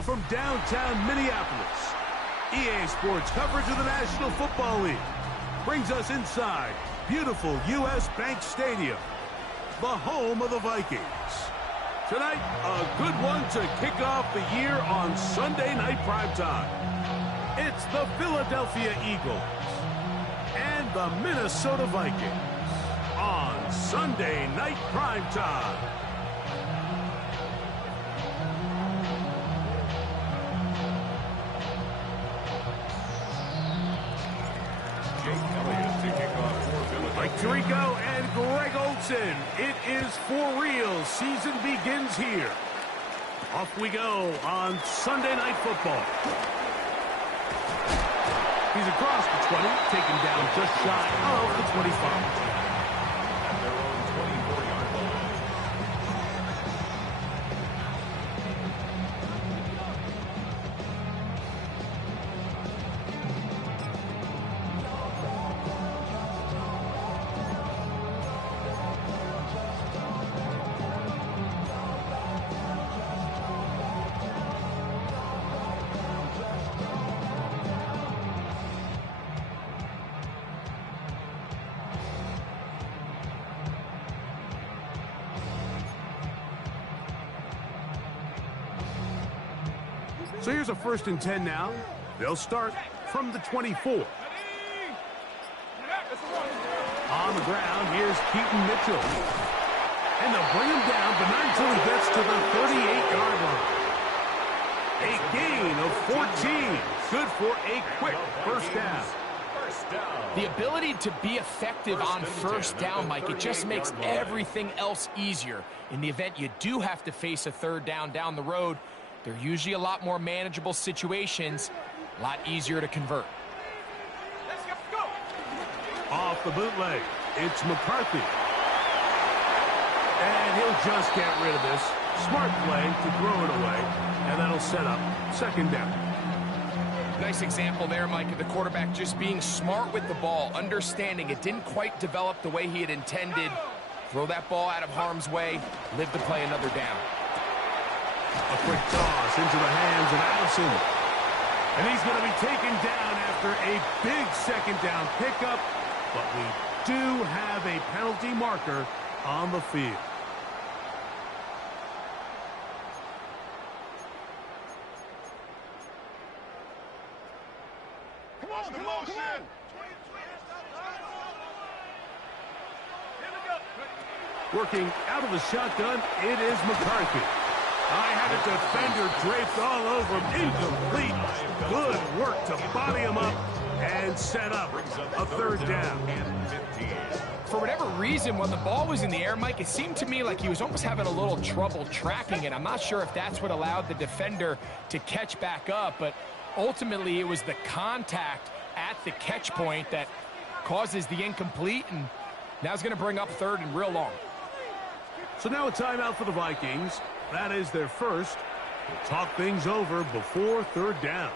Now from downtown Minneapolis, EA Sports coverage of the National Football League brings us inside beautiful U.S. Bank Stadium, the home of the Vikings. Tonight, a good one to kick off the year on Sunday Night Primetime. It's the Philadelphia Eagles and the Minnesota Vikings on Sunday Night Primetime. Mike Tirico and Greg Olsen. It is for real. Season begins here. Off we go on Sunday Night Football. He's across the 20, taken down just shy of the 25. At their own 24-yard line. So here's a 1st and 10 now. They'll start from the 24. On the ground, here's Keaton Mitchell. And they'll bring him down, but not until he gets to the 38-yard line. A gain of 14. Good for a quick first down. The ability to be effective on first down, Mike, it just makes everything else easier. In the event you do have to face a 3rd down the road, they're usually a lot more manageable situations, a lot easier to convert. Off the bootleg, it's McCarthy. And he'll just get rid of this. Smart play to throw it away, and that'll set up 2nd down. Nice example there, Mike, of the quarterback just being smart with the ball, understanding it didn't quite develop the way he had intended. Throw that ball out of harm's way, live to play another down. A quick toss into the hands of Allison. And he's going to be taken down after a big 2nd down pickup. But we do have a penalty marker on the field. Come on, come on, come on. Working out of the shotgun, it is McCarthy. I had a defender draped all over him. Incomplete. Good work to body him up and set up a 3rd down. For whatever reason, when the ball was in the air, Mike, it seemed to me like he was almost having a little trouble tracking it. I'm not sure if that's what allowed the defender to catch back up, but ultimately it was the contact at the catch point that causes the incomplete, and now it's going to bring up 3rd and real long. So now a timeout for the Vikings. That is their first. We'll talk things over before 3rd down.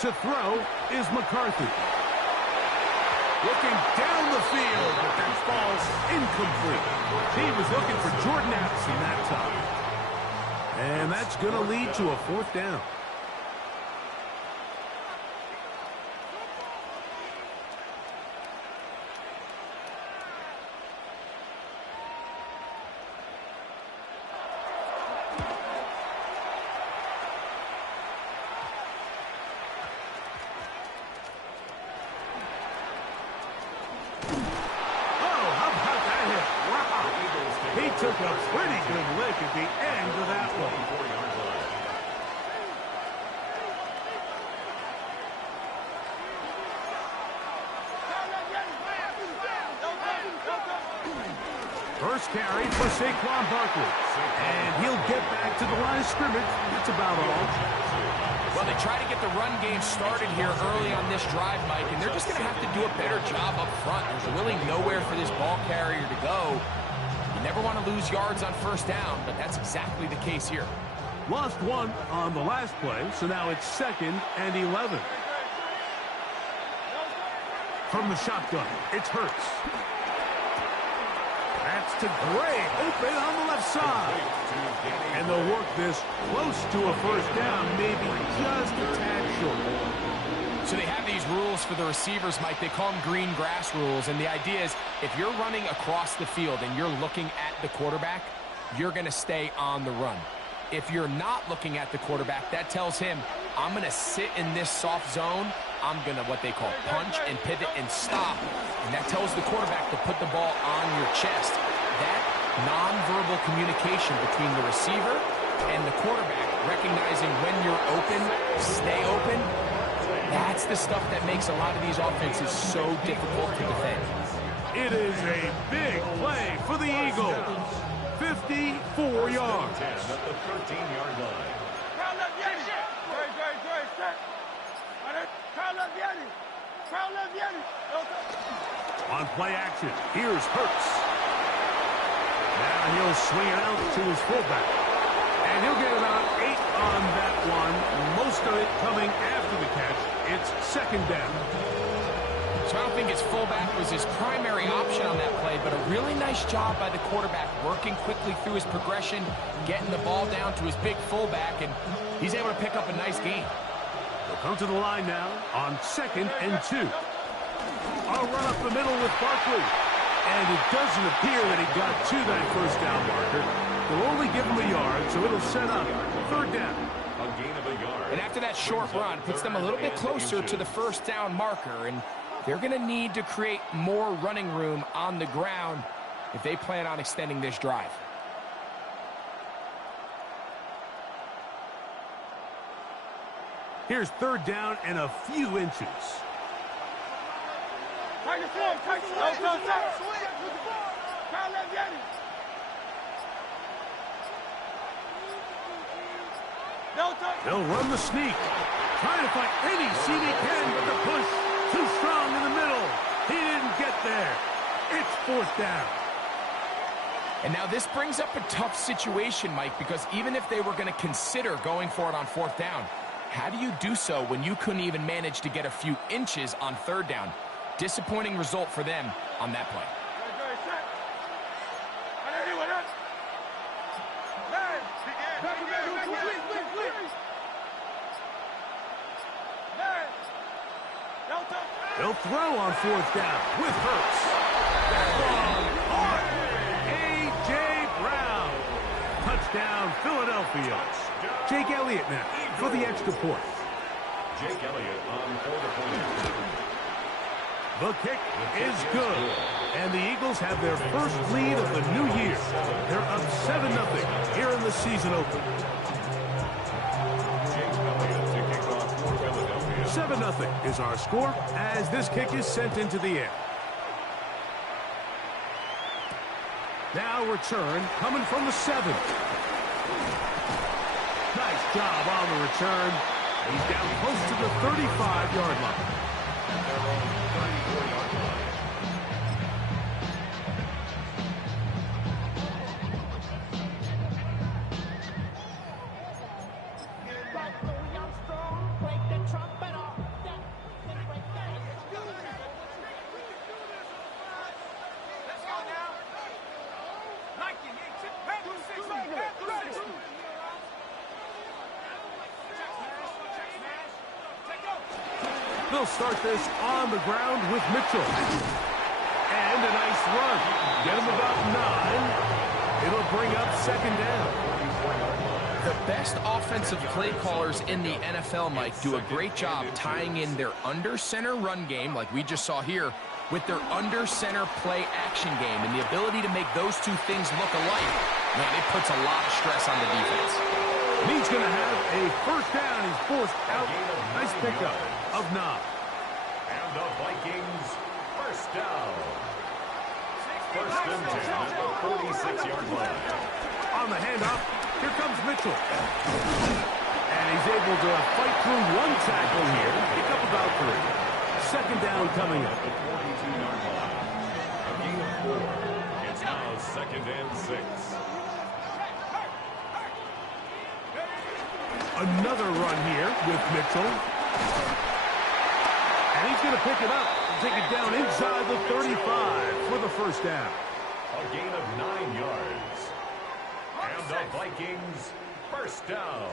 To throw is McCarthy. Looking down the field, but that falls incomplete. He was looking for Jordan Addison that time. And that's going to lead to a 4th down. First carry for Saquon Barkley. And he'll get back to the line of scrimmage. That's about all. Well, they try to get the run game started here early on this drive, Mike, and they're just going to have to do a better job up front. There's really nowhere for this ball carrier to go. You never want to lose yards on first down, but that's exactly the case here. Lost one on the last play, so now it's 2nd and 11. From the shotgun, it's Hurts. That's to Gray, open on the left side. And they'll work this close to a first down, maybe just a tad short. So they have these rules for the receivers, Mike. They call them green grass rules, and the idea is if you're running across the field and you're looking at the quarterback, you're going to stay on the run. If you're not looking at the quarterback, that tells him, I'm going to sit in this soft zone. I'm going to, what they call, punch and pivot and stop. And that tells the quarterback to put the ball on your chest. That nonverbal communication between the receiver and the quarterback, recognizing when you're open, stay open, that's the stuff that makes a lot of these offenses so difficult to defend. It is a big play for the Eagles. 54 yards. At the 13-yard line. On play action, here's Hurts. Now he'll swing it out to his fullback. And he'll get about 8 on that one. Most of it coming after the catch. It's 2nd down. So I don't think his fullback was his primary option on that play, but a really nice job by the quarterback working quickly through his progression, getting the ball down to his big fullback, and he's able to pick up a nice gain. They'll come to the line now on 2nd and 2. I'll run up the middle with Barkley. And it doesn't appear that he got to that first down marker. They'll only give him a yard, so it'll set up 3rd down. A gain of a yard. And after that short run, puts them a little bit closer to the first down marker, and they're going to need to create more running room on the ground if they plan on extending this drive. Here's 3rd down and a few inches. They'll run the sneak. Trying to find any seam he can, but the push too strong in the middle. He didn't get there. It's 4th down. And now this brings up a tough situation, Mike, because even if they were going to consider going for it on 4th down, how do you do so when you couldn't even manage to get a few inches on 3rd down? Disappointing result for them on that play. They'll throw on 4th down with Hurts. A.J. Brown. Touchdown, Philadelphia. Jake Elliott now for the extra point. Jake Elliott on for the point. The kick is good. And the Eagles have their first lead of the new year. They're up 7-0 here in the season opener. 7-0 is our score as this kick is sent into the air. Now return coming from the 7. Nice job on the return. He's down close to the 35-yard line. They'll start this on the ground with Mitchell. And a nice run. Get him about 9. It'll bring up 2nd down. The best offensive play callers in the NFL, Mike, do a great job tying in their under-center run game, like we just saw here, with their under-center play action game. And the ability to make those two things look alike, man, it puts a lot of stress on the defense. And he's going to have a first down. He's forced out. Nice pickup of 9. And the Vikings first down. First and 10 at the 46-yard line. On the handoff, here comes Mitchell. And he's able to fight through one tackle here, pick up about 3. Second down coming up. At the 42-yard line. A gain of 4. It's now second and 6. Another run here with Mitchell. And he's going to pick it up and take it down inside the 35 for the first down. A gain of 9 yards. And the Vikings first down.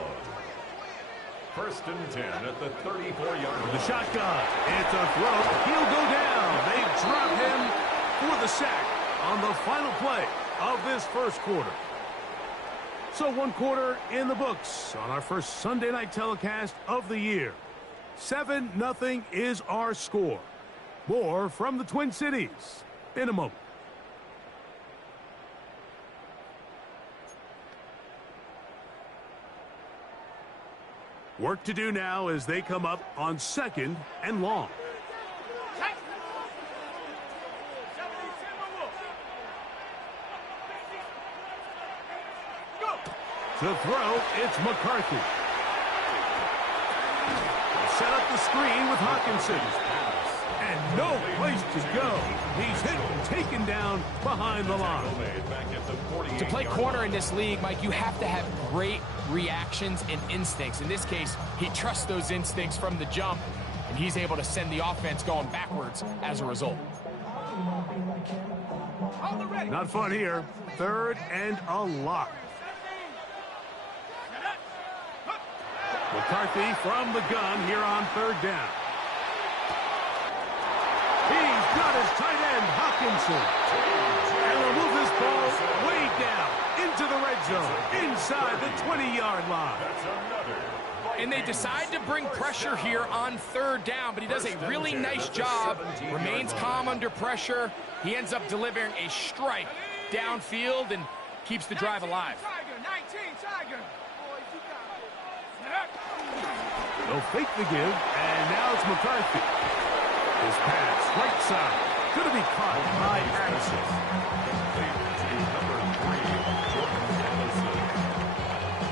First and 10 at the 34-yard line. The shotgun. It's a throw. He'll go down. They drop him for the sack on the final play of this first quarter. So 1 quarter in the books on our first Sunday night telecast of the year. 7-0 is our score. More from the Twin Cities in a moment. Work to do now as they come up on 2nd and long. To throw, it's McCarthy. Set up the screen with Hawkinson. And no place to go. He's hit and taken down behind the line. To play corner in this league, Mike, you have to have great reactions and instincts. In this case, he trusts those instincts from the jump, and he's able to send the offense going backwards as a result. Not fun here. 3rd and a lot. McCarthy from the gun here on 3rd down. He's got his tight end, Hawkinson. And will move this ball way down into the red zone, inside the 20-yard line. And they decide to bring pressure here on 3rd down, but he does a really nice job, remains calm under pressure. He ends up delivering a strike downfield and keeps the drive alive. They'll fake the give, and now it's McCarthy. His pass, right side, going to be caught by Addison.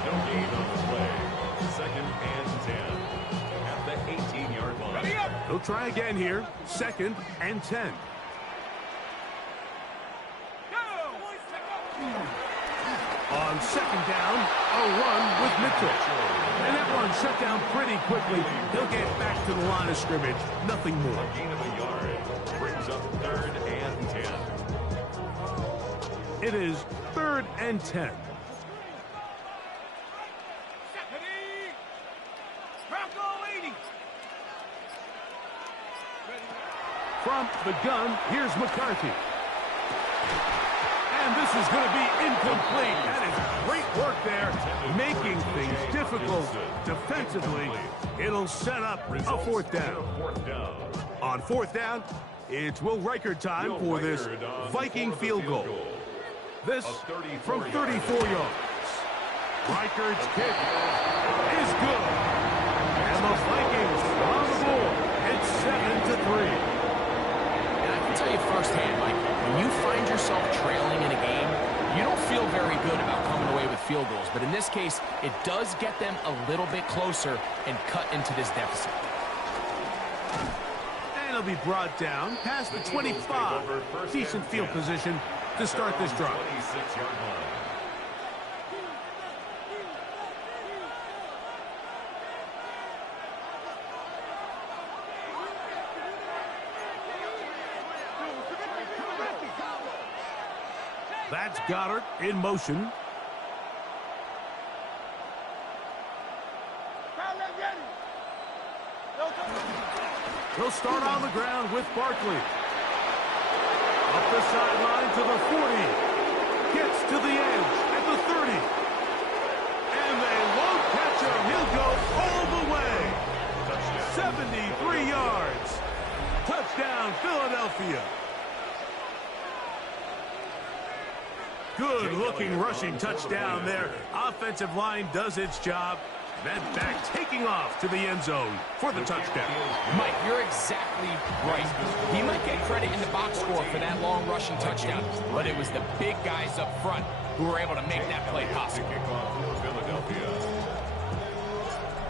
No gain on the play. 2nd and 10 at the 18-yard line. They'll try again here. 2nd and 10. On 2nd down, a run with Mitchell. And that one shut down pretty quickly. He'll get back to the line of scrimmage. Nothing more. A gain of a yard brings up 3rd and 10. It is 3rd and 10. From the gun, here's McCarthy. And this is going to be incomplete. That is great work there, making things difficult defensively. It'll set up a 4th down. On 4th down, it's Will Reichert time for this Viking field goal. This from 34 yards. Reichert's kick is good. And the Vikings on the board. It's 7-3. And I can tell you firsthand, Mike, when you find yourself trailing in a game, you don't feel very good about coming away with field goals. But in this case, it does get them a little bit closer and cut into this deficit. And it'll be brought down past the 25. Decent field position to start this drive. 26-yard line. That's Goddard in motion. He'll start on the ground with Barkley. Up the sideline to the 40. Gets to the edge at the 30. And they won't catch him. He'll go all the way. 73 yards. Touchdown, Philadelphia. Good-looking rushing touchdown there. Offensive line does its job. That back taking off to the end zone for the touchdown. Mike, you're exactly right. He might get credit in the box score for that long rushing touchdown, but it was the big guys up front who were able to make that play possible.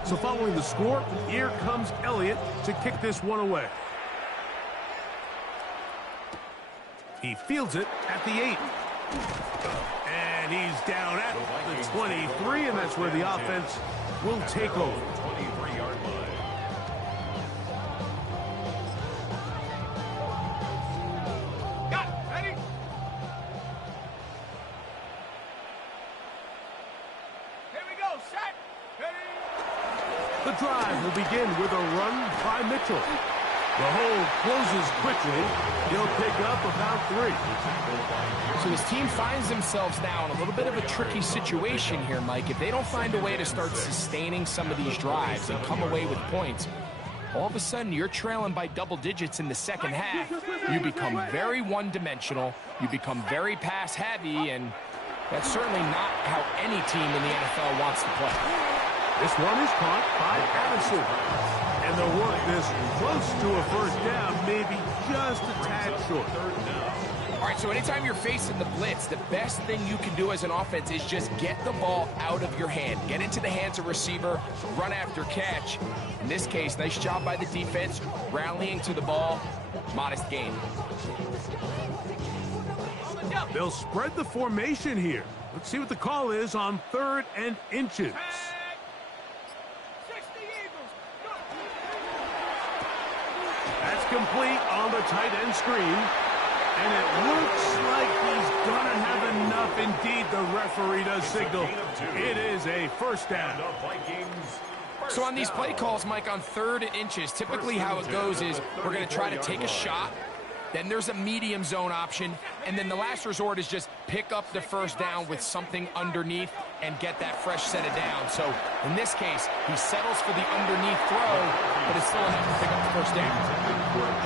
So following the score, here comes Elliott to kick this one away. He fields it at the 8. And he's down at the 23, and that's where the offense will take over. 23-yard line. Got it. Ready? Here we go. Set. Ready? The drive will begin with a run by Mitchell. The hole closes quickly. He'll pick up about 3. So his team finds themselves now in a little bit of a tricky situation here, Mike. If they don't find a way to start sustaining some of these drives and come away with points, all of a sudden you're trailing by double digits in the second half. You become very one-dimensional. You become very pass-heavy, and that's certainly not how any team in the NFL wants to play. This one is caught by Addison. And they'll work this close to a first down, maybe just a tad short. All right, so anytime you're facing the blitz, the best thing you can do as an offense is just get the ball out of your hand. Get into the hands of receiver, run after catch. In this case, nice job by the defense, rallying to the ball. Modest gain. They'll spread the formation here. Let's see what the call is on 3rd and inches. That's complete on the tight end screen. And it looks like he's going to have enough. Indeed, the referee does signal. It is a first down. So on these play calls, Mike, on 3rd and inches, typically how it goes is we're going to try to take a shot. Then there's a medium zone option. And then the last resort is just pick up the first down with something underneath and get that fresh set of down. So in this case, he settles for the underneath throw, but it's still enough to pick up the first down.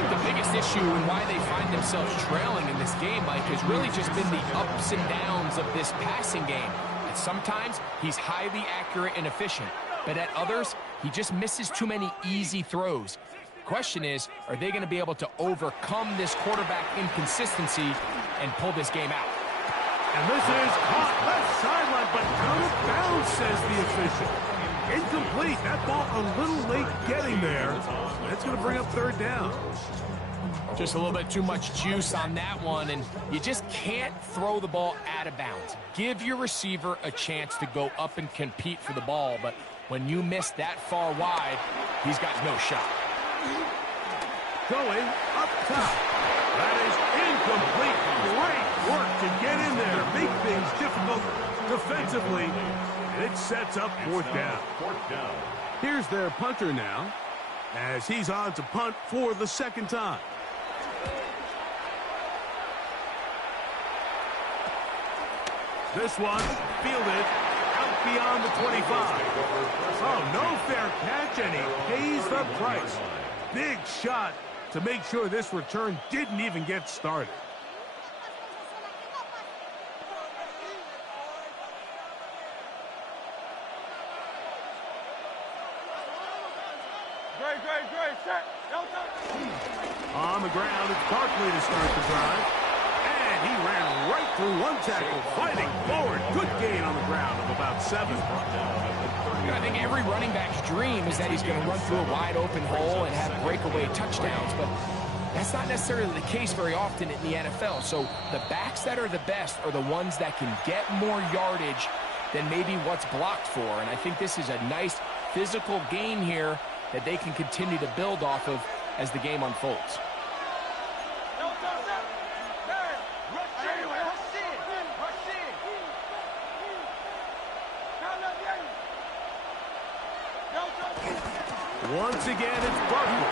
The biggest issue and why they find themselves trailing in this game, Mike, has really just been the ups and downs of this passing game. And sometimes he's highly accurate and efficient, but at others, he just misses too many easy throws. Question is, are they going to be able to overcome this quarterback inconsistency and pull this game out? And this is caught left sideline, but out of bounds, says the official. Incomplete. That ball a little late getting there. That's going to bring up 3rd down. Just a little bit too much juice on that one, and you just can't throw the ball out of bounds. Give your receiver a chance to go up and compete for the ball, but when you miss that far wide, he's got no shot. Going up top. That is incomplete. Great work to get in there. Make things difficult defensively. And it sets up 4th down. Here's their punter now, as he's on to punt for the 2nd time. This one fielded out beyond the 25. Oh, no fair catch, and he pays the price. Big shot to make sure this return didn't even get started. On the ground, it's Barkley to start the drive. And he ran right through one tackle, fighting forward. Good gain on the ground of about 7. I think every running back's dream is that he's going to run through a wide open hole and have breakaway touchdowns, but that's not necessarily the case very often in the NFL. So the backs that are the best are the ones that can get more yardage than maybe what's blocked for. And I think this is a nice physical game here that they can continue to build off of as the game unfolds. Once again, it's Barkley.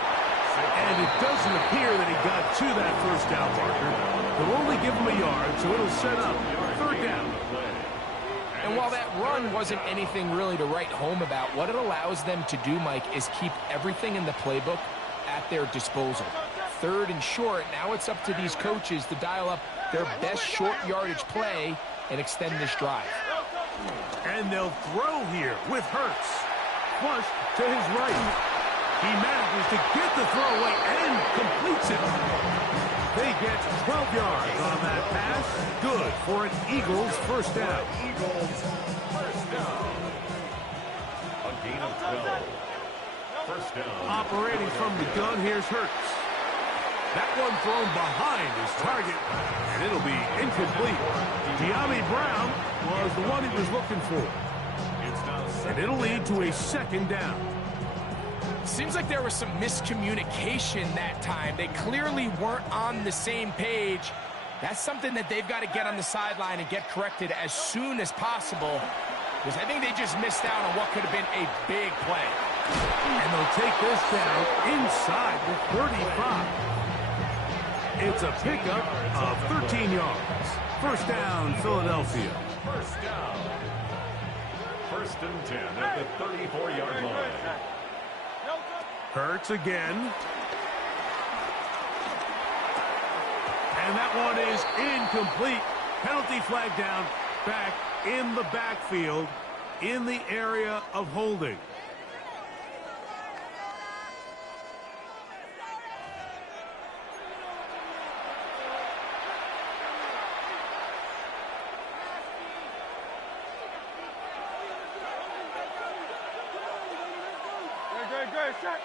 And it doesn't appear that he got to that first down marker. They'll only give him a yard, so it'll set up 3rd down. And while that run wasn't anything really to write home about, what it allows them to do, Mike, is keep everything in the playbook at their disposal. 3rd and short, now it's up to these coaches to dial up their best short yardage play and extend this drive. And they'll throw here with Hurts. flushed to his right. He manages to get the throw away and completes it. They get 12 yards on that pass. Good for an Eagles first down. Eagles first down. A gain of 12. First down. Operating from the gun, here's Hurts. That one thrown behind his target, and it'll be incomplete. De'Ami Brown was the one he was looking for. And it'll lead to a second down. Seems like there was some miscommunication that time. They clearly weren't on the same page. That's something that they've got to get on the sideline and get corrected as soon as possible, because I think they just missed out on what could have been a big play. And they'll take this down inside the 35. It's a pickup of 13 yards. First down, Philadelphia. First down. First and 10 at the 34-yard line. Hurts again. And that one is incomplete. Penalty flag down, back in the backfield, in the area of holding. Good shot.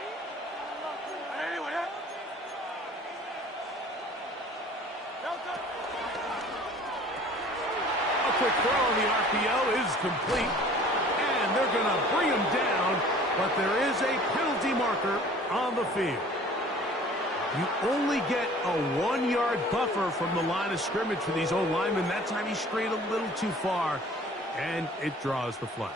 A quick throw on the RPO is complete, and they're going to bring him down, but there is a penalty marker on the field. You only get a 1-yard buffer from the line of scrimmage for these old linemen. That time he strayed a little too far, and it draws the flag.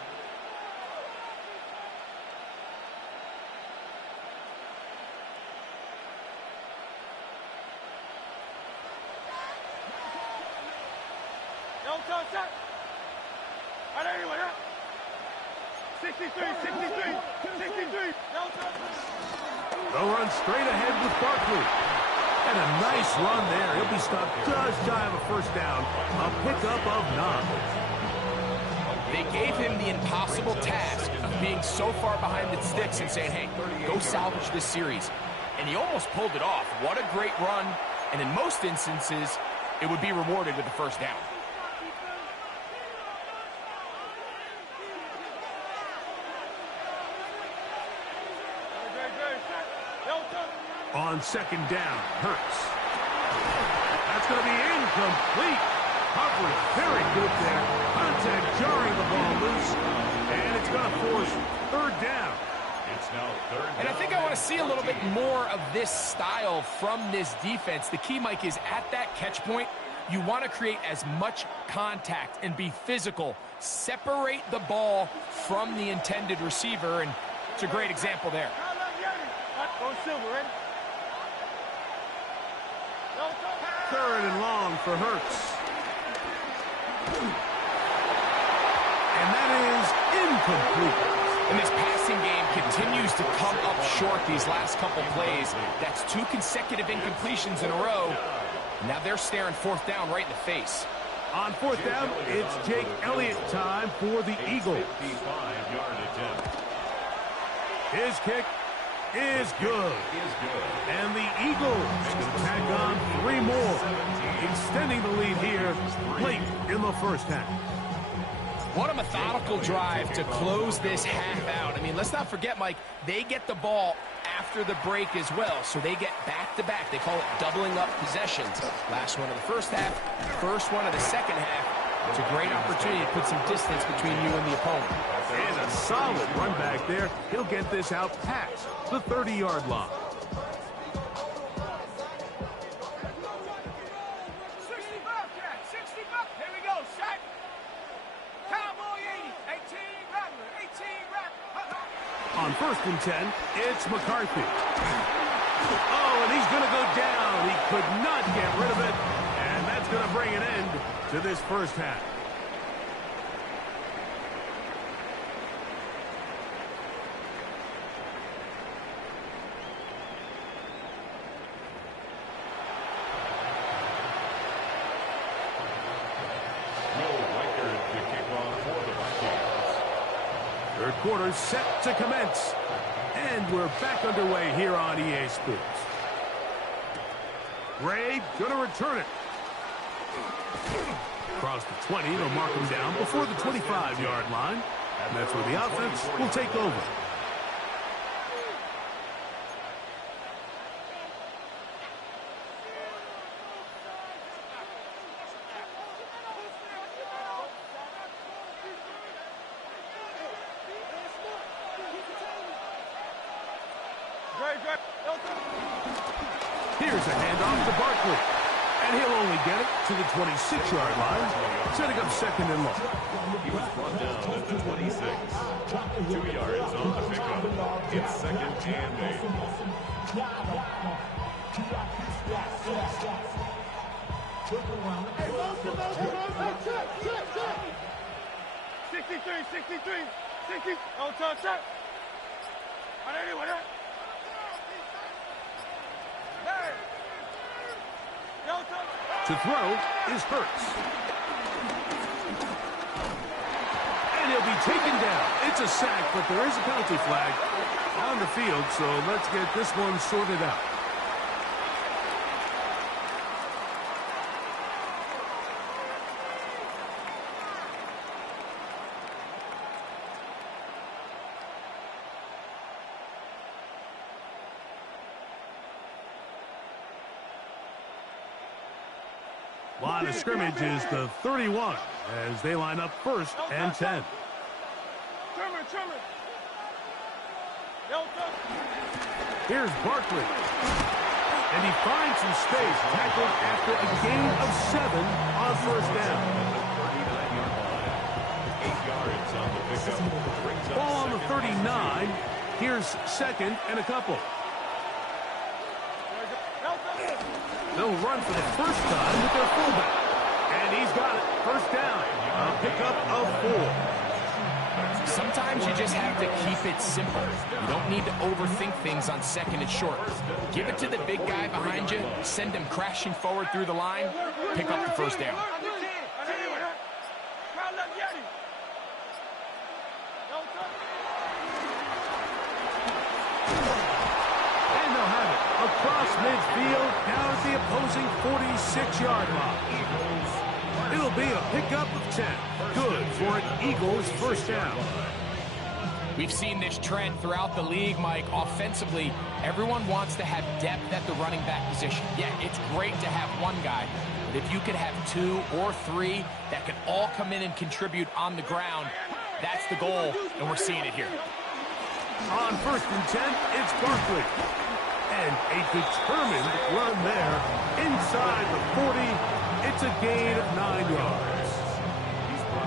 They'll run straight ahead with Barkley. And a nice run there. He'll be stopped just shy of a first down. A pickup of 9. They gave him the impossible task of being so far behind the sticks and saying, hey, go salvage this series. And he almost pulled it off. What a great run. And in most instances, it would be rewarded with a first down. On second down, Hurts. That's going to be incomplete. Coverage very good there. Contact jarring the ball loose. And it's going to force third down. It's now third down. And I think I want to see a little bit more of this style from this defense. The key, Mike, is at that catch point, you want to create as much contact and be physical. Separate the ball from the intended receiver, and it's a great example there. Third and long for Hurts. And that is incomplete. And this passing game continues to come up short these last couple plays. That's 2 consecutive incompletions in a row. Now they're staring fourth down right in the face. On fourth down, it's Jake Elliott time for the Eagles. 55-yard attempt. His kick is good. And the Eagles can tack on 3 more, extending the lead here late in the first half. What a methodical drive to close this half out. I mean, let's not forget, Mike, they get the ball after the break as well, so they get back-to-back. They call it doubling up possessions. Last one of the first half, first one of the second half. It's a great opportunity to put some distance between you and the opponent. And a solid run back there. He'll get this out past the 30-yard line. On first and 10, it's McCarthy. Oh, and he's going to go down. He could not get rid of it. And that's going to bring an end to this first half. quarter set to commence. And we're back underway here on EA Sports. Gray gonna return it. Across the 20, they'll mark him down before the 25-yard line. And that's where the offense will take over. Here's a handoff to Barkley. And he'll only get it to the 26-yard line, setting up second and long. He was brought down at the 26. 2 yards on the pickup. It's second and 8. 60. Oh, touch that. To throw is Hurts. And he'll be taken down. It's a sack, but there is a penalty flag on the field, so let's get this one sorted out. Line of scrimmage is the 31 as they line up first and 10. Here's Barkley. And he finds some space, tackled after a gain of 7 on first down. 8 yards on the pickup. Ball on the 39. Here's second and a couple. They'll run for the first time with their fullback. And he's got it. First down. A pickup of 4. Sometimes you just have to keep it simple. You don't need to overthink things on second and short. Give it to the big guy behind you. Send him crashing forward through the line. Pick up the first down. Across midfield, down at the opposing 46-yard line. It'll be a pickup of 10. Good for an Eagles first down. We've seen this trend throughout the league, Mike. Offensively, everyone wants to have depth at the running back position. Yeah, it's great to have one guy, but if you could have 2 or 3 that can all come in and contribute on the ground, that's the goal, and we're seeing it here. On first and 10, it's Barkley. And a determined run there inside the 40. It's a gain of 9 yards.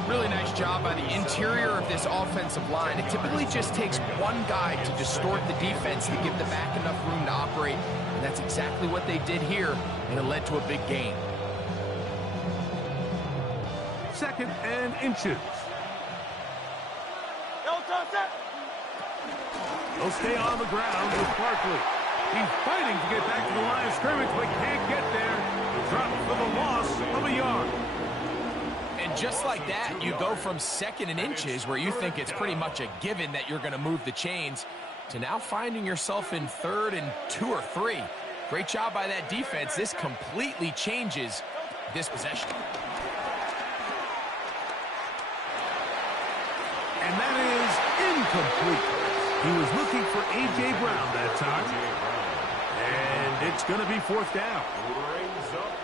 Really nice job by the interior of this offensive line. It typically just takes one guy to distort the defense to give the back enough room to operate. And that's exactly what they did here, and it led to a big gain. Second and inches. They'll stay on the ground with Barkley. He's fighting to get back to the line of scrimmage, but can't get there. Dropped for the loss of a yard. And just like that, you go from second and inches, where you think it's pretty much a given that you're going to move the chains, to now finding yourself in 3rd and 2 or 3. Great job by that defense. This completely changes this possession. And that is incomplete. He was looking for A.J. Brown that time. And it's going to be 4th down.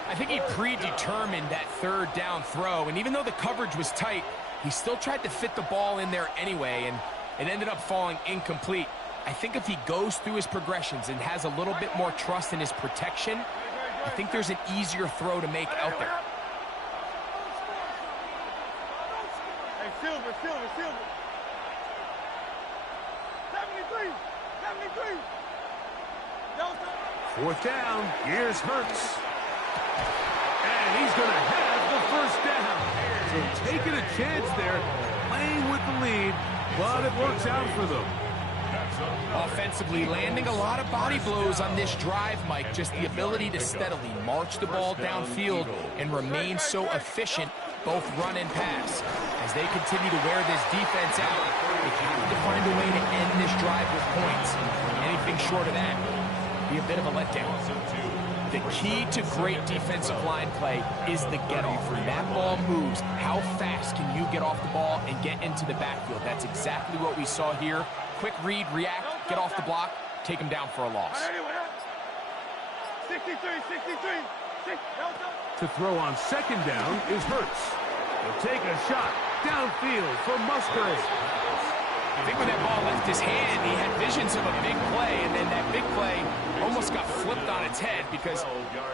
I think he predetermined that 3rd down throw, and even though the coverage was tight, he still tried to fit the ball in there anyway, and it ended up falling incomplete. I think if he goes through his progressions and has a little bit more trust in his protection, I think there's an easier throw to make out there. Hey, Silver. 73. 4th down. Here's Hurts. And he's going to have the first down. So taking a chance there, playing with the lead, but it works out for them. Offensively, landing a lot of body blows on this drive, Mike. Just the ability to steadily march the ball downfield and remain so efficient, both run and pass. As they continue to wear this defense out, They have to find a way to end this drive with points. Anything short of that would be a bit of a letdown. The key to great defensive line play is the get-off. When that ball moves, how fast can you get off the ball and get into the backfield? That's exactly what we saw here. Quick read, react, get off the block, take them down for a loss. 63, 63. To throw on second down is Hurts. He'll take a shot downfield for Musgrave. I think when that ball left his hand, he had visions of a big play, and then that big play almost got flipped on its head because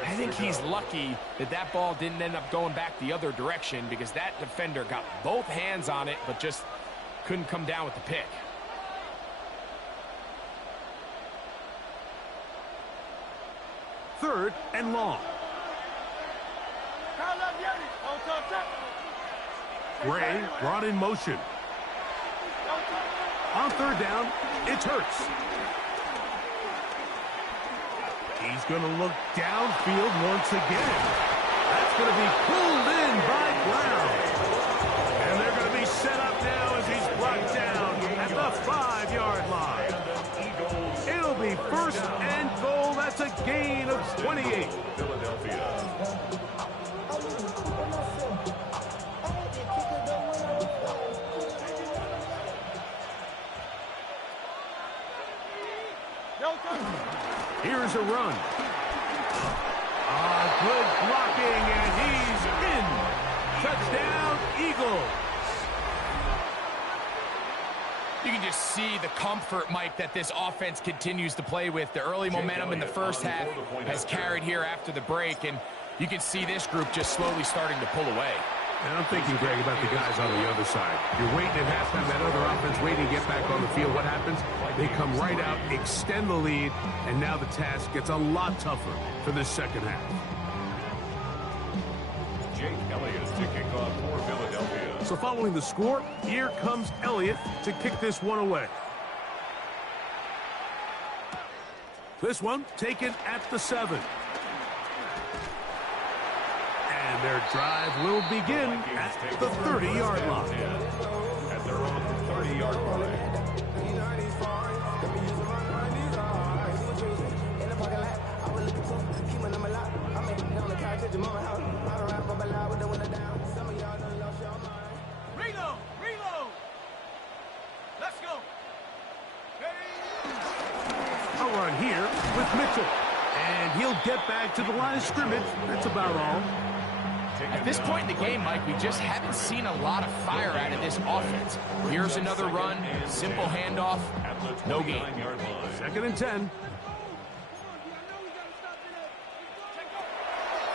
I think he's lucky that that ball didn't end up going back the other direction because that defender got both hands on it but just couldn't come down with the pick. Third and long. Gray brought in motion. On third down, it's Hurts. He's going to look downfield once again. That's going to be pulled in by Brown. And they're going to be set up now as he's brought down at the 5-yard line. It'll be first and goal. That's a gain of 28. Here's a run. Good blocking, and he's in. Touchdown, Eagles. You can just see the comfort, Mike, that this offense continues to play with. The early momentum in the first half has carried here after the break, and you can see this group just slowly starting to pull away. And I'm thinking, Greg, about the guys on the other side. You're waiting at halftime, that other offense waiting to get back on the field. What happens? They come right out, extend the lead, and now the task gets a lot tougher for this second half. Jake Elliott to kick off for Philadelphia. So following the score, here comes Elliott to kick this one away. This one taken at the 7. And their drive will begin at the 30-yard line. At their own 30-yard line. Reload. Let's go. A run here with Mitchell. And he'll get back to the line of scrimmage. That's about all. At this point in the game, Mike, we just haven't seen a lot of fire out of this offense. Here's another run, simple handoff, no gain. Second and 10.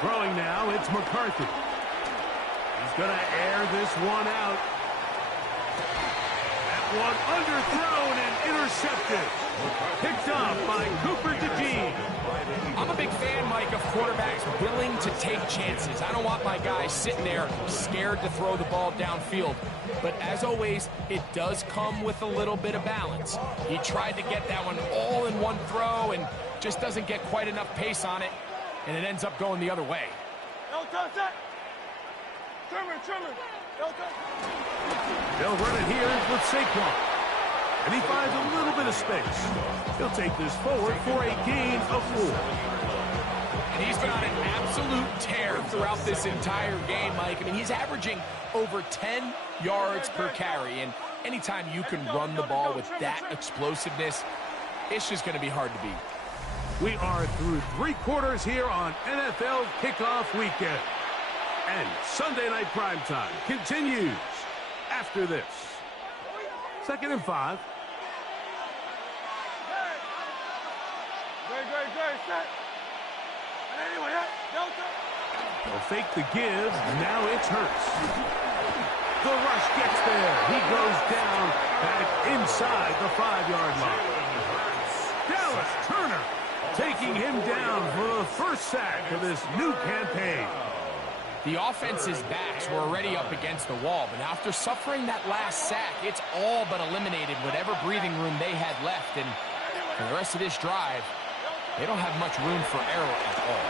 Throwing now, it's McCarthy. He's going to air this one out. That one underthrown and intercepted. Picked off by Cooper DeJean. I'm a big fan, Mike, of quarterbacks willing to take chances. I don't want my guys sitting there scared to throw the ball downfield. But as always, it does come with a little bit of balance. He tried to get that one all in one throw and just doesn't get quite enough pace on it, and it ends up going the other way. They'll run it here with Saquon. And he finds a little bit of space. He'll take this forward for a gain of 4. And he's been on an absolute tear throughout this entire game, Mike. I mean, he's averaging over 10 yards per carry. And anytime you can run the ball with that explosiveness, it's just going to be hard to beat. We are through 3 quarters here on NFL Kickoff Weekend. And Sunday Night Primetime continues after this. Second and 5. Set. They'll fake the give. Now it's Hurts. The rush gets there. He goes down back inside the 5-yard line. Dallas Turner taking him down for the first sack of this new campaign. The offense's backs were already up against the wall, but after suffering that last sack, it's all but eliminated whatever breathing room they had left. And for the rest of this drive, they don't have much room for error at all.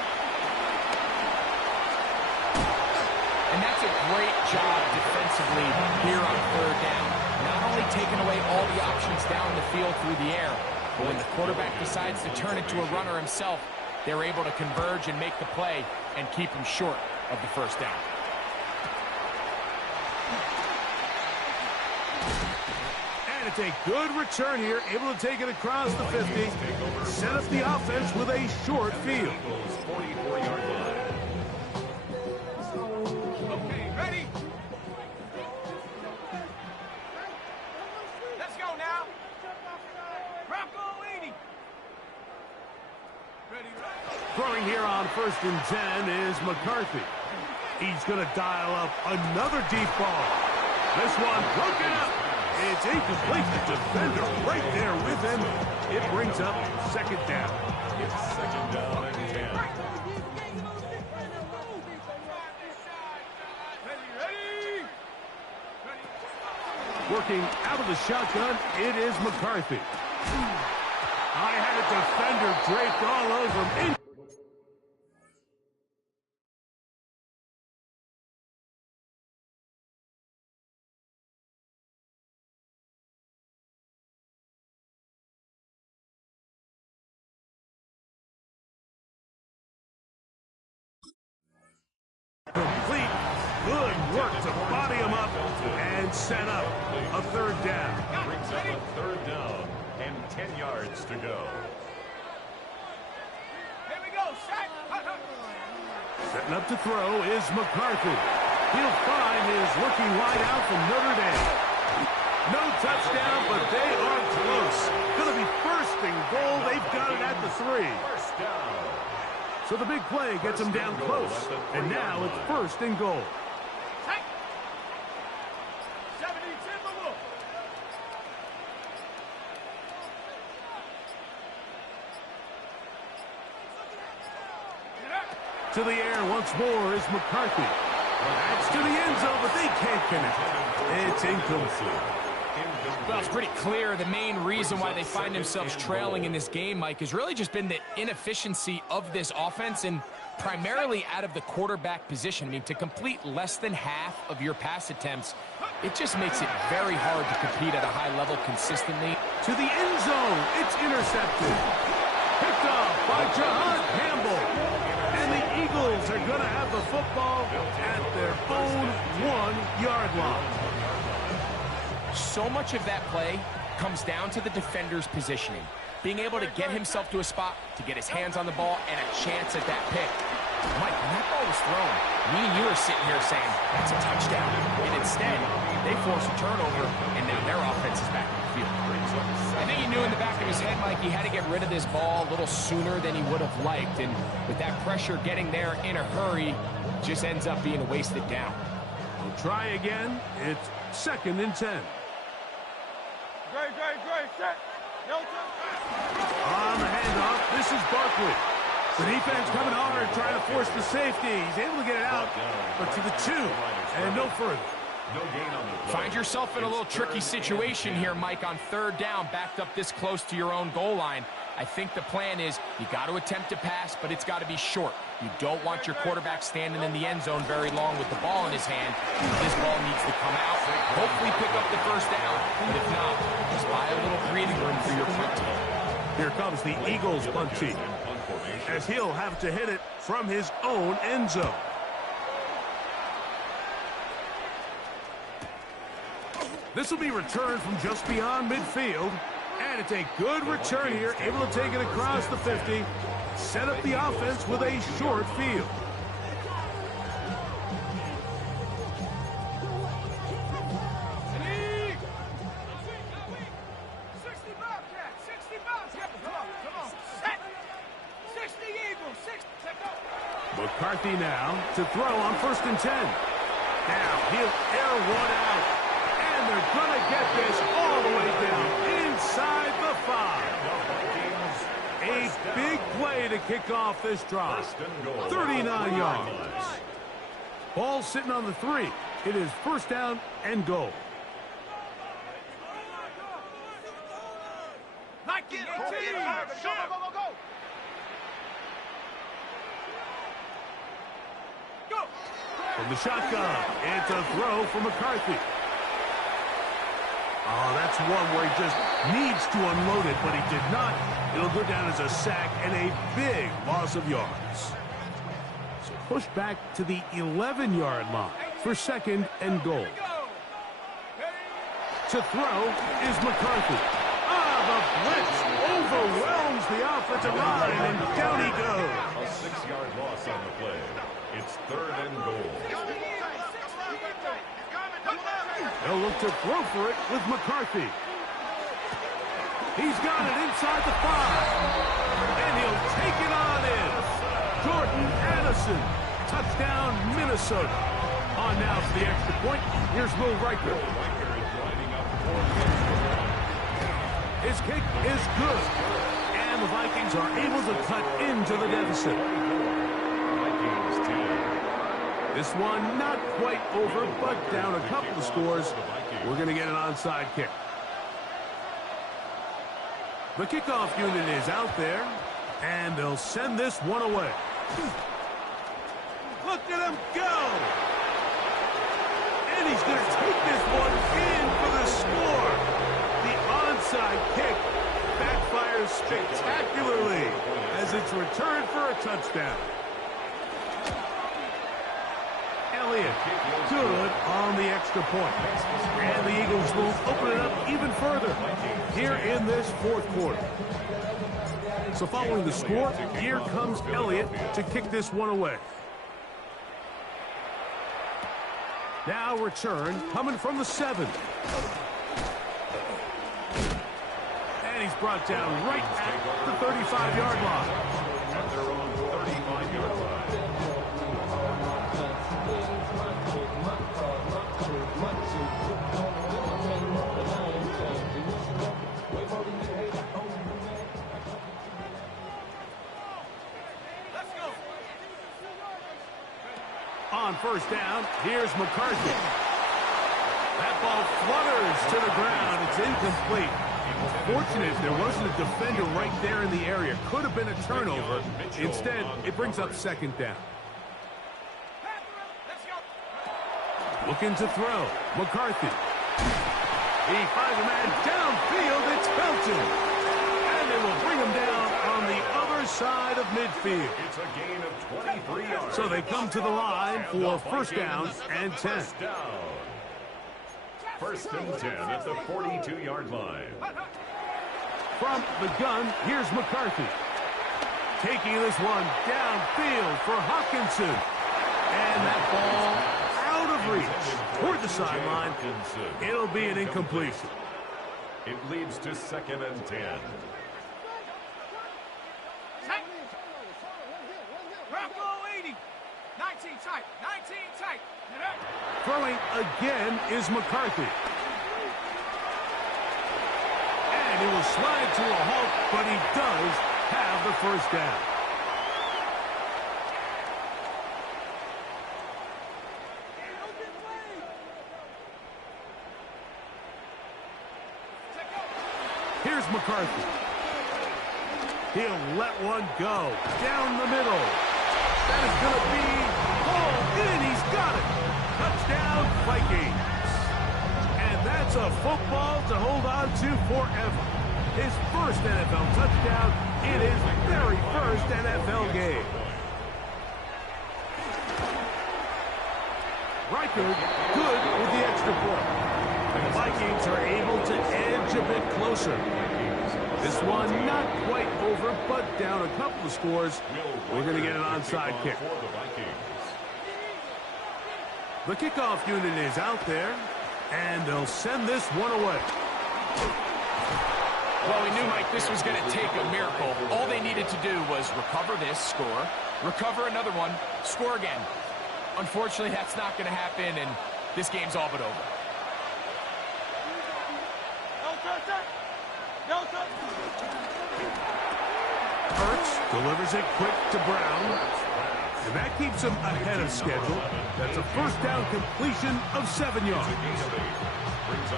And that's a great job defensively here on third down. not only taking away all the options down the field through the air, but when the quarterback decides to turn it to a runner himself, they're able to converge and make the play and keep him short of the first down. And it's a good return here, able to take it across the 50, set up the offense with a short field. 44-yard line. Okay, ready? Let's go now. Bronco 80. Ready, right? Throwing here on 1st and 10 is McCarthy. He's going to dial up another deep ball. This one broken up. It's incomplete. The defender right there with him. It brings up 2nd down. It's 2nd down and 10. Ready? Working out of the shotgun, it is McCarthy. I had a defender draped all over him. Complete. Good work to body him up and set up a 3rd down. Brings up a 3rd down and 10 yards to go. Here we go. Set. Setting up to throw is McCarthy. He'll find his rookie wideout from Notre Dame. No touchdown, but they are close. Going to be 1st and goal. They've got it at the 3. 1st down. So the big play gets them down close. And now it's 1st and goal. 70 Timberwolves. To the air once more is McCarthy. That's to the end zone, but they can't connect. It's incomplete. Well, it's pretty clear the main reason why they find themselves trailing in this game, Mike, has really just been the inefficiency of this offense and primarily out of the quarterback position. I mean, to complete less than half of your pass attempts, it just makes it very hard to compete at a high level consistently. To the end zone, it's intercepted. Picked off by Jahan Campbell. And the Eagles are going to have the football at their own 1-yard line. So much of that play comes down to the defender's positioning. Being able to get himself to a spot, to get his hands on the ball, and a chance at that pick. Mike, when that ball was thrown, me and you are sitting here saying, that's a touchdown. And instead, they force a turnover, and now their offense is back in the field. I think he knew in the back of his head, Mike, he had to get rid of this ball a little sooner than he would have liked. And with that pressure getting there in a hurry, just ends up being a wasted down. We'll try again. It's 2nd and 10. Great. Set. On the handoff, this is Barkley. The defense coming hard, trying to force the safety. He's able to get it out, but to the 2, and no further. No gain on the play. Find yourself in a little tricky situation here, Mike, on 3rd down, backed up this close to your own goal line. I think the plan is you got to attempt to pass, but it's got to be short. You don't want your quarterback standing in the end zone very long with the ball in his hand. This ball needs to come out, hopefully pick up the 1st down, but if not, just buy a little breathing room for your punt team. Here comes the Eagles punt team, as he'll have to hit it from his own end zone. This will be returned from just beyond midfield. And it's a good return here, able to take it across the 50, set up the offense with a short field. McCarthy now to throw on 1st and 10. Now he'll air one out. And they're going to get this all the way down inside the 5. A big play to kick off this drive. 39 yards. Ball sitting on the 3. It is 1st down and goal. From the shotgun, it's a throw for McCarthy. Oh, that's one where he just needs to unload it, but he did not. It'll go down as a sack and a big loss of yards. So push back to the 11-yard line for 2nd and goal. To throw is McCarthy. The blitz overwhelms the offensive line, and down he goes. A 6-yard loss on the play. It's 3rd and goal. They'll look to throw for it with McCarthy. He's got it inside the 5. And he'll take it on in. Jordan Addison. Touchdown, Minnesota. On now to the extra point. Here's Will Riker. His kick is good. And the Vikings are able to cut into the deficit. Vikings 10. This one not quite over, but down a couple of scores. We're going to get an onside kick. The kickoff unit is out there, and they'll send this one away. Look at him go! And he's going to take this one in for the score. The onside kick backfires spectacularly as it's returned for a touchdown. Elliott, good on the extra point. And the Eagles will open it up even further here in this 4th quarter. So following the score, here comes Elliott to kick this one away. Now return coming from the 7. And he's brought down right at the 35-yard line. At their own 35-yard line. On first down, here's McCarthy. That ball flutters to the ground. It's incomplete. Fortunate there wasn't a defender right there in the area. Could have been a turnover. Instead, it brings up 2nd down. Looking to throw. McCarthy. He finds a man downfield. It's Felton. And they will bring him down on the other side of midfield. It's a gain of 23 yards. So they come to the line for first down and 10. First down. 1st and 10 at the 42-yard line. From the gun, here's McCarthy. Taking this one downfield for Hawkinson. And that ball out of reach toward the sideline. It'll be an incompletion. It leads to 2nd and 10. Bravo 80. 19 tight. 19 tight. Throwing again is McCarthy. And he will slide to a halt, but he does have the first down. Here's McCarthy. He'll let one go down the middle. That is going to be hauled in. He's got it. Touchdown, Vikings. And that's a football to hold on to forever. His first NFL touchdown in his very first NFL game. Riker, good with the extra point. The Vikings are able to edge a bit closer. This one not quite over, but down a couple of scores. We're going to get an onside kick. The kickoff unit is out there, and they'll send this one away. Well, we knew, Mike, this was going to take a miracle. All they needed to do was recover this, score, recover another one, score again. Unfortunately, that's not going to happen, and this game's all but over. Hurts delivers it quick to Brown. And that keeps him ahead of schedule. That's a first down completion of 7 yards.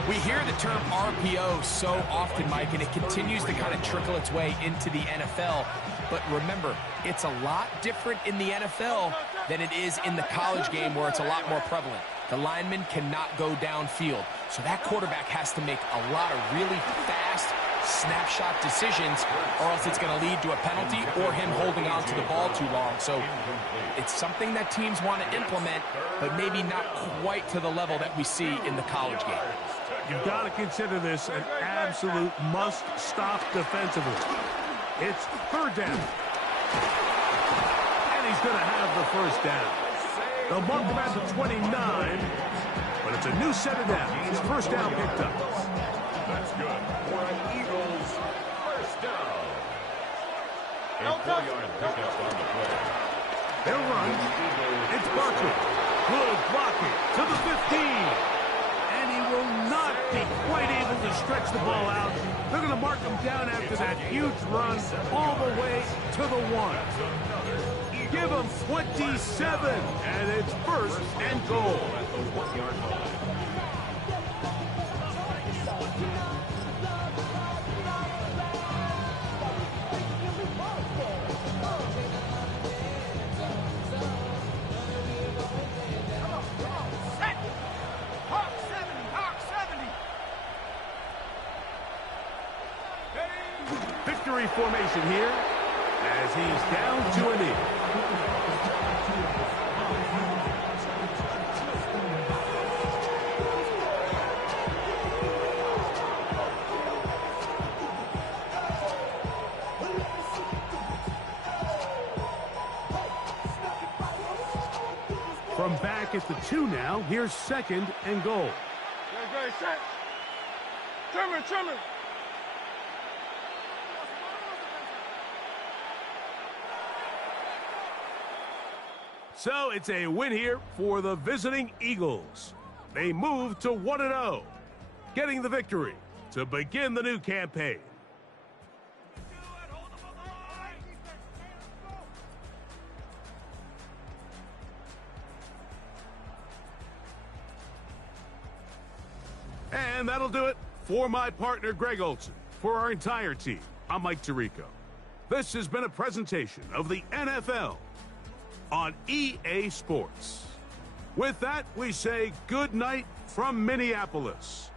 We hear the term RPO so often, Mike, and it continues to kind of trickle its way into the NFL. But remember, it's a lot different in the NFL than it is in the college game where it's a lot more prevalent. The lineman cannot go downfield. So that quarterback has to make a lot of really fast snapshot decisions, or else it's going to lead to a penalty or him holding on to the ball too long. So it's something that teams want to implement, but maybe not quite to the level that we see in the college game. You've got to consider this an absolute must-stop defensively. It's third down. And he's going to have the first down. They'll mark him at the 29, but it's a new set of downs. First down picked up. That's good for an Eagles first down. A 4-yard pickup on the play. They'll run. It's Barkley. Good blocking to the 15. And he will not be quite able to stretch the ball out. They're going to mark him down after that huge run all the way to the 1. Give him 27, and it's first and goal. At the 1-yard line. Hawk 70, Hawk 70. Victory formation here as he's down to a knee. From back at the 2 now, here's second and goal. Great, set. Trimmer. So it's a win here for the visiting Eagles. They move to 1-0, getting the victory to begin the new campaign. And that'll do it for my partner, Greg Olson. For our entire team, I'm Mike Tirico. This has been a presentation of the NFL on EA Sports. With that, we say good night from Minneapolis.